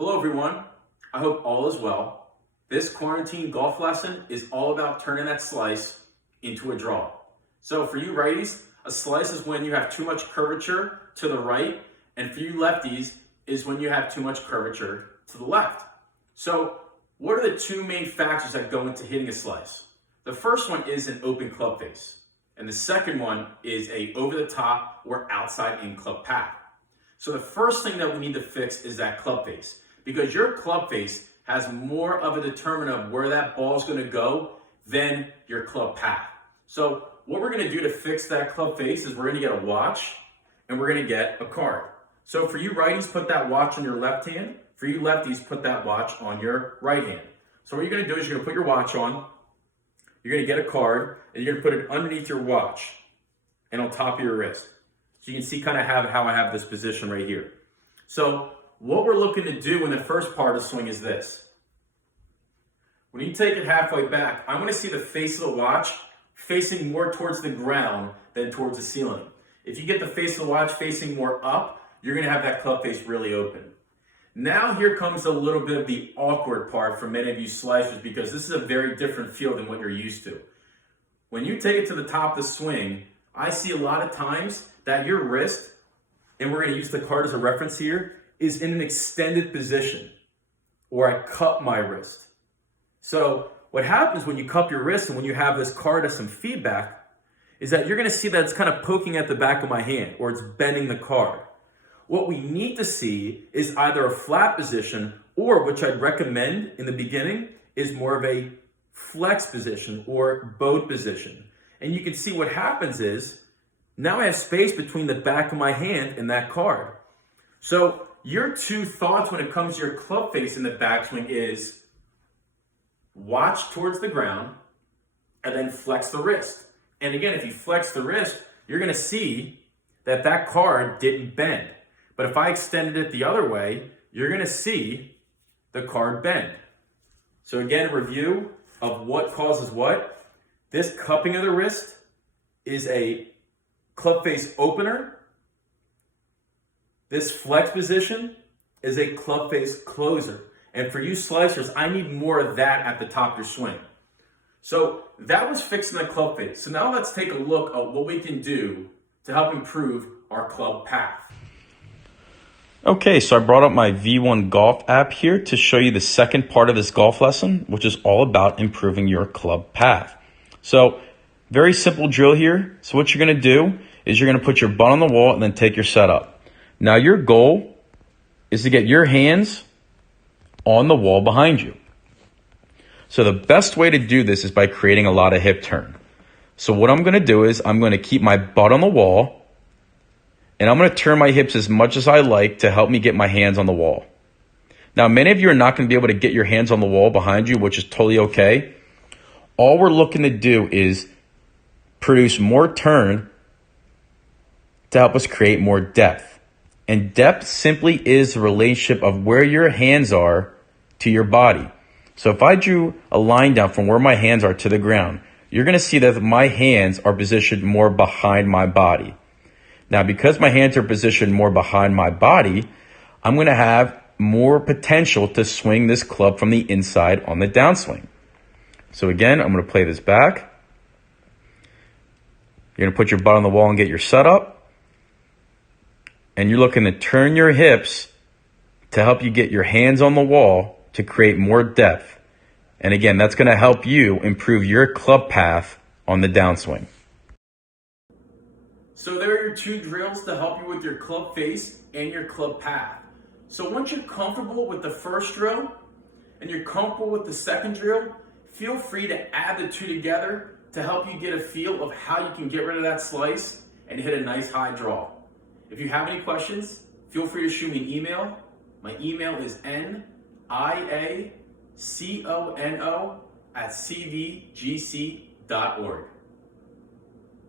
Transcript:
Hello everyone, I hope all is well. This quarantine golf lesson is all about turning that slice into a draw. So for you righties, a slice is when you have too much curvature to the right, and for you lefties is when you have too much curvature to the left. So what are the two main factors that go into hitting a slice? The first one is an open club face, and the second one is a over the top or outside in club path. So the first thing that we need to fix is that club face, because your club face has more of a determinant of where that ball is going to go than your club path. So what we're going to do to fix that club face is we're going to get a watch and we're going to get a card. So for you righties, put that watch on your left hand. For you lefties, put that watch on your right hand. So what you're going to do is you're going to put your watch on, you're going to get a card, and you're going to put it underneath your watch and on top of your wrist. So you can see kind of how I have this position right here. So what we're looking to do in the first part of the swing is this. When you take it halfway back, I want to see the face of the watch facing more towards the ground than towards the ceiling. If you get the face of the watch facing more up, you're going to have that club face really open. Now here comes a little bit of the awkward part for many of you slicers, because this is a very different feel than what you're used to. When you take it to the top of the swing, I see a lot of times that your wrist, and we're going to use the card as a reference here, is in an extended position, or I cup my wrist. So what happens when you cup your wrist and when you have this card as some feedback is that you're going to see that it's kind of poking at the back of my hand, or it's bending the card. What we need to see is either a flat position, or which I'd recommend in the beginning is more of a flex position or bowed position. And you can see what happens is now I have space between the back of my hand and that card. So your two thoughts when it comes to your club face in the backswing is watch towards the ground and then flex the wrist. And again, if you flex the wrist, you're going to see that that card didn't bend. But if I extended it the other way, you're going to see the card bend. So again, a review of what causes what. This cupping of the wrist is a club face opener. This flex position is a club face closer. And for you slicers, I need more of that at the top of your swing. So that was fixing the club face. So now let's take a look at what we can do to help improve our club path. Okay, so I brought up my V1 Golf app here to show you the second part of this golf lesson, which is all about improving your club path. So very simple drill here. So what you're going to do is you're going to put your butt on the wall and then take your setup. Now your goal is to get your hands on the wall behind you. So the best way to do this is by creating a lot of hip turn. So what I'm going to do is I'm going to keep my butt on the wall, and I'm going to turn my hips as much as I like to help me get my hands on the wall. Now, many of you are not going to be able to get your hands on the wall behind you, which is totally okay. All we're looking to do is produce more turn to help us create more depth. And depth simply is the relationship of where your hands are to your body. So if I drew a line down from where my hands are to the ground, you're going to see that my hands are positioned more behind my body. Now, because my hands are positioned more behind my body, I'm going to have more potential to swing this club from the inside on the downswing. So again, I'm going to play this back. You're going to put your butt on the wall and get your setup. And you're looking to turn your hips to help you get your hands on the wall to create more depth. And again, that's going to help you improve your club path on the downswing. So there are your two drills to help you with your club face and your club path. So once you're comfortable with the first drill and you're comfortable with the second drill, feel free to add the two together to help you get a feel of how you can get rid of that slice and hit a nice high draw. If you have any questions, feel free to shoot me an email. My email is niacono@cvgc.org.